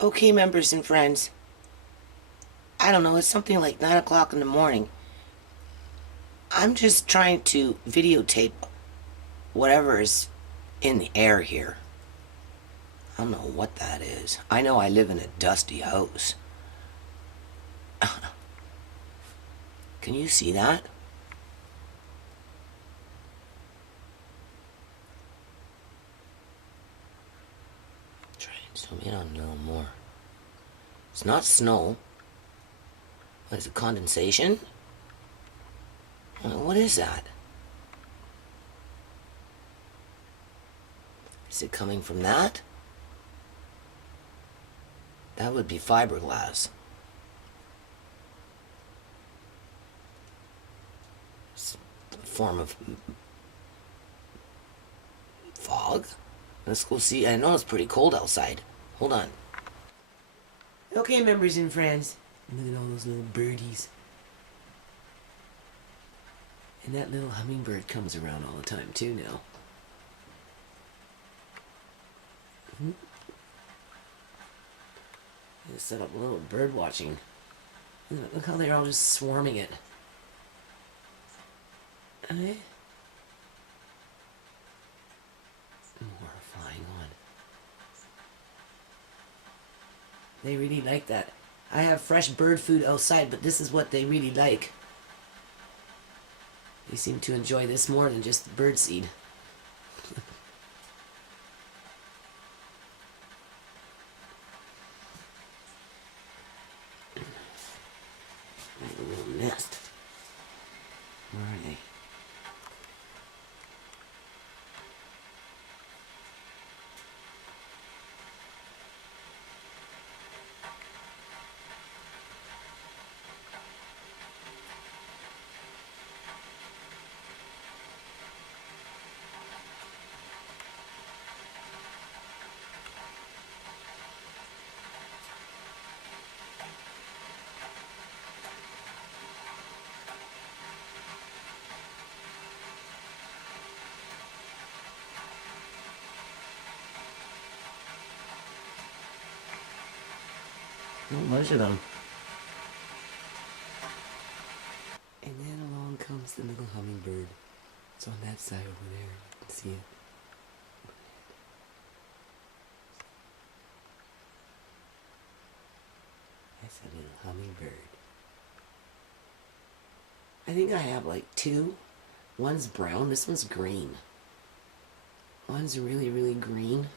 Okay, members and friends, I don't know, it's something like 9 o'clock in the morning. I'm just trying to videotape whatever is in the air here. I don't know what that is. I know I live in a dusty house. Can you see that? Try and zoom in on it a little more. It's not snow. What is it, condensation? What is that? Is it coming from that? That would be fiberglass. It's a form of fog. Let's go see. I know it's pretty cold outside. Hold on. Okay, members and friends. Look at all those little birdies. And that little hummingbird comes around all the time too now. They set up a little bird watching. Look how they're all just swarming it. Eh? More flying on. They really like that. I have fresh bird food outside, but this is what they really like. They seem to enjoy this more than just bird seed. A little nest. Where are they? Not much of them. And then along comes the little hummingbird. It's on that side over there. You can see it. That's a little hummingbird. I think I have like two. One's brown, this one's green. One's really, really green.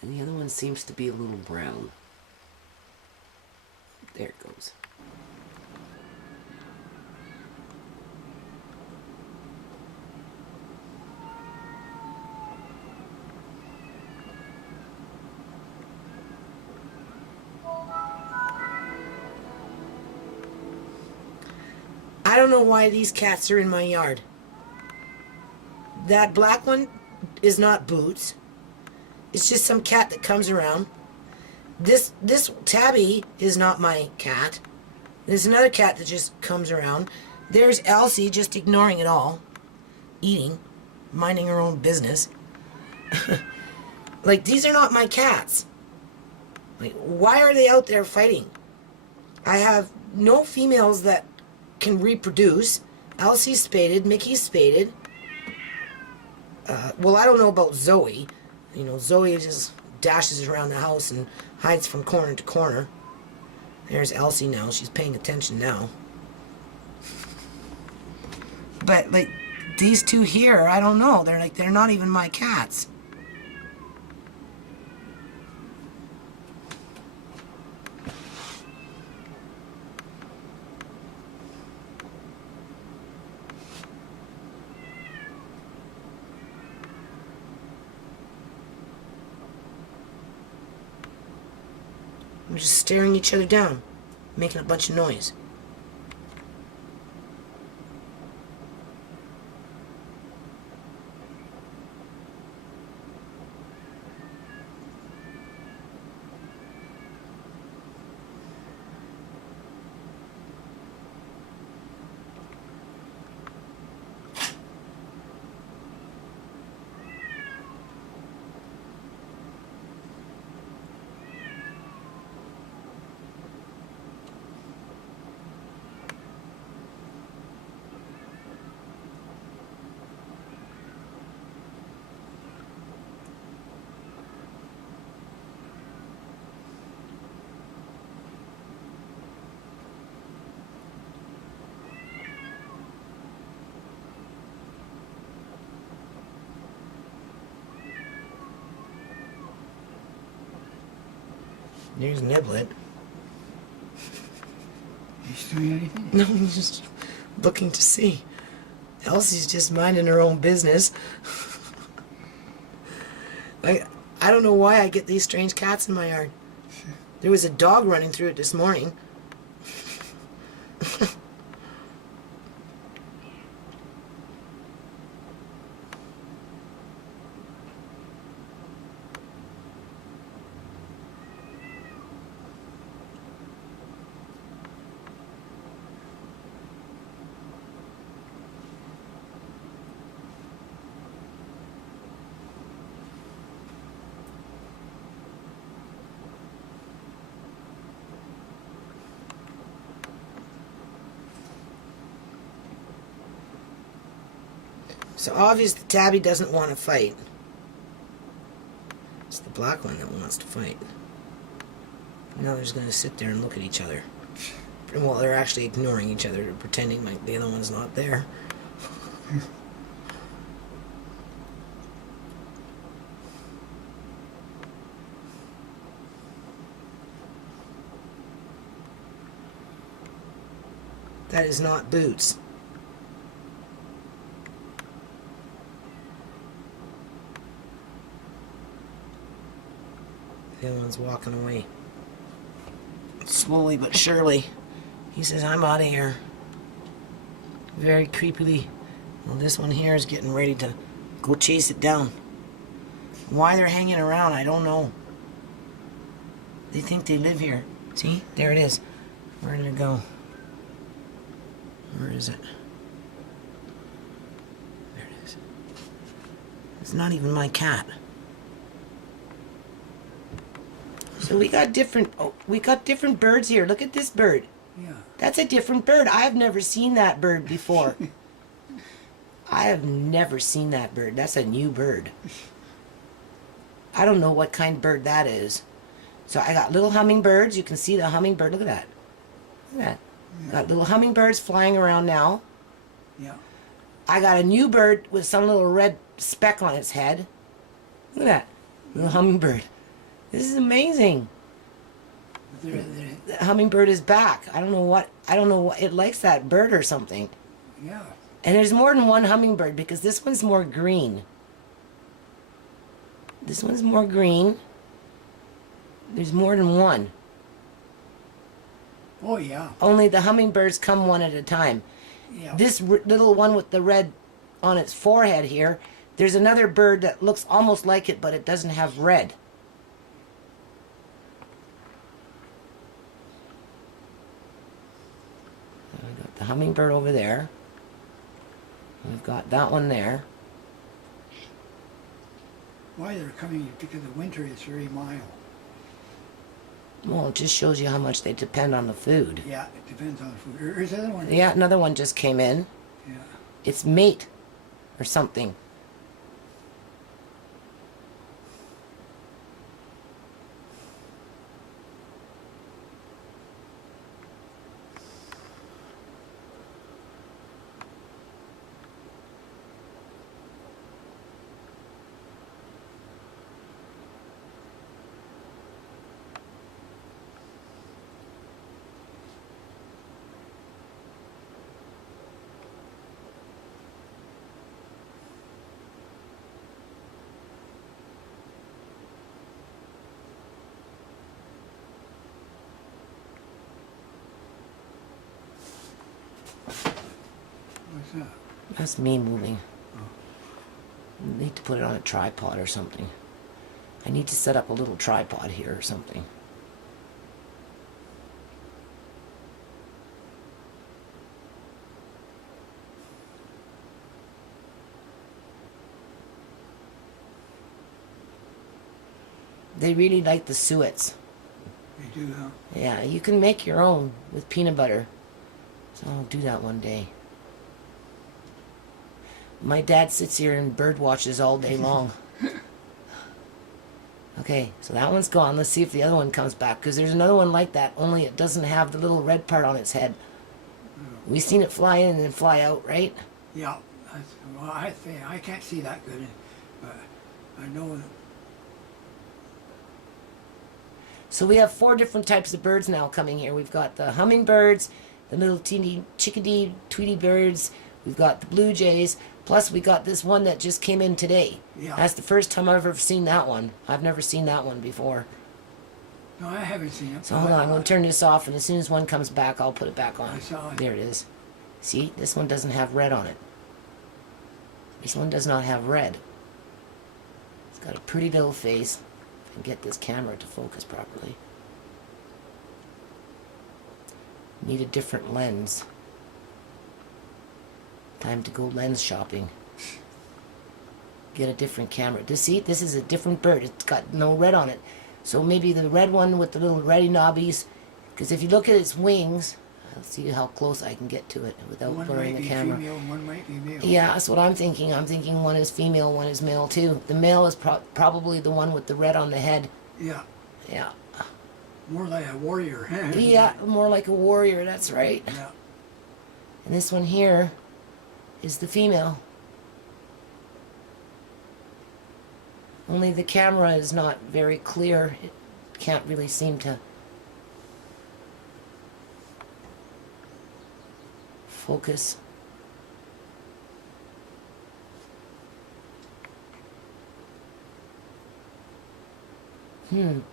And the other one seems to be a little brown. There it goes. I don't know why these cats are in my yard. That black one is not Boots. It's just some cat that comes around. This Tabby is not my cat. There's another cat that just comes around. There's Elsie just ignoring it all. Eating. Minding her own business. Like, these are not my cats. Like, why are they out there fighting? I have no females that can reproduce. Elsie's spaded. Mickey's spaded. Well, I don't know about Zoe. You know, Zoe just dashes around the house and hides from corner to corner. There's Elsie now. She's paying attention now. But, like, these two here, I don't know. They're not even my cats. We're just staring each other down, making a bunch of noise. There's Niblet. He's doing anything? No, he's just looking to see. Elsie's just minding her own business. I don't know why I get these strange cats in my yard. There was a dog running through it this morning. So obviously Tabby doesn't want to fight. It's the black one that wants to fight. Now they're just going to sit there and look at each other. Well, they're actually ignoring each other, pretending like the other one's not there. That is not Boots. The other one's walking away. Slowly but surely. He says, I'm out of here. Very creepily. Well, this one here is getting ready to go chase it down. Why they're hanging around, I don't know. They think they live here. See? There it is. Where did it go? Where is it? There it is. It's not even my cat. So we got different birds here. Look at this bird. Yeah. That's a different bird. I've never seen that bird before. I have never seen that bird. That's a new bird. I don't know what kind of bird that is. So I got little hummingbirds. You can see the hummingbird. Look at that. Look at that. Yeah. Got little hummingbirds flying around now. Yeah. I got a new bird with some little red speck on its head. Look at that. Little hummingbird. This is amazing. The hummingbird is back. I don't know what. It likes that bird or something. Yeah. And there's more than one hummingbird because this one's more green. This one's more green. There's more than one. Oh, yeah. Only the hummingbirds come one at a time. Yeah. This little one with the red on its forehead here, there's another bird that looks almost like it, but it doesn't have red. I got the hummingbird over there. We've got that one there. Why they're coming, because the winter is very mild. Well, it just shows you how much they depend on the food. Yeah, it depends on the food. There's another one. Yeah, another one just came in. Yeah. It's mate or something. What's that? That's me moving. I need to put it on a tripod or something. I need to set up a little tripod here or something. They really like the suets. They do, huh? Yeah, you can make your own with peanut butter. So I'll do that one day. My dad sits here and bird watches all day long. Okay, so that one's gone. Let's see if the other one comes back, because there's another one like that, only it doesn't have the little red part on its head. We've seen it fly in and fly out, right? Yeah. Well, I think I can't see that good, but I know that. So we have 4 different types of birds now coming here. We've got the hummingbirds, the little teeny chickadee, tweety birds. We've got the blue jays. Plus we got this one that just came in today. Yeah. That's the first time I've ever seen that one. I've never seen that one before. No, I haven't seen it. So hold on, I'm going to turn this off, and as soon as one comes back, I'll put it back on. I saw it. There it is. See, this one doesn't have red on it. This one does not have red. It's got a pretty little face. If I can get this camera to focus properly. Need a different lens. Time to go lens shopping. Get a different camera. See, this is a different bird. It's got no red on it. So maybe the red one with the little reddy knobbies. Because if you look at its wings, I'll see how close I can get to it without One blurring might the be camera. female, one might be male. Yeah, that's what I'm thinking. I'm thinking one is female, one is male too. The male is probably the one with the red on the head. Yeah, Yeah. more like a warrior. Yeah, more like a warrior, that's right. Yeah. And this one here is the female. Only the camera is not very clear. It can't really seem to focus. I'm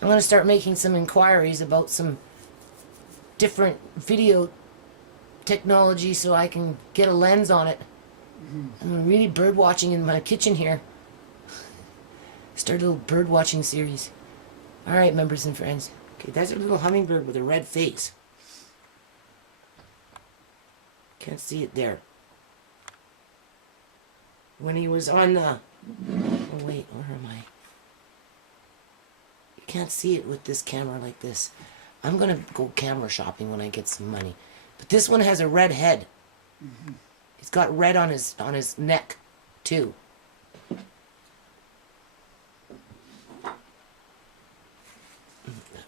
going to start making some inquiries about some different video technology so I can get a lens on it. I'm really bird watching in my kitchen here. Start a little bird watching series. Alright, members and friends. Okay, that's a little hummingbird with a red face. Can't see it there. When he was on the... Oh wait, where am I? You can't see it with this camera like this. I'm gonna go camera shopping when I get some money. But this one has a red head. He's got red on his neck, too.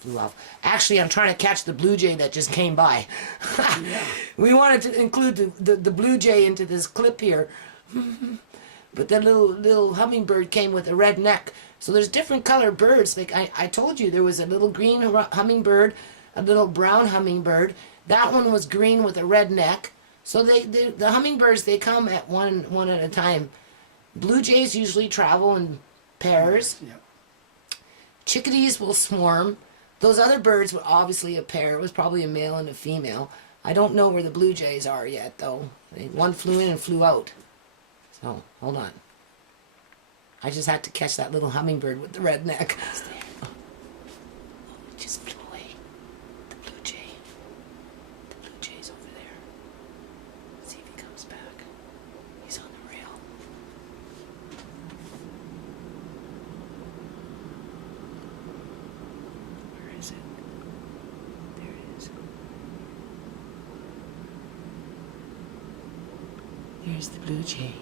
Flew off. Actually, I'm trying to catch the blue jay that just came by. Yeah. We wanted to include the blue jay into this clip here. But that little hummingbird came with a red neck. So there's different colored birds. Like I told you, there was a little green hummingbird, a little brown hummingbird. That one was green with a red neck. So the hummingbirds, they come at one at a time. Blue jays usually travel in pairs. Yeah. Chickadees will swarm. Those other birds were obviously a pair. It was probably a male and a female. I don't know where the blue jays are yet, though. One flew in and flew out. So, hold on. I just had to catch that little hummingbird with the red neck. Oh, it just flew away. The blue jay. The blue jay's over there. Let's see if he comes back. He's on the rail. Where is it? There it is. Here's the blue jay.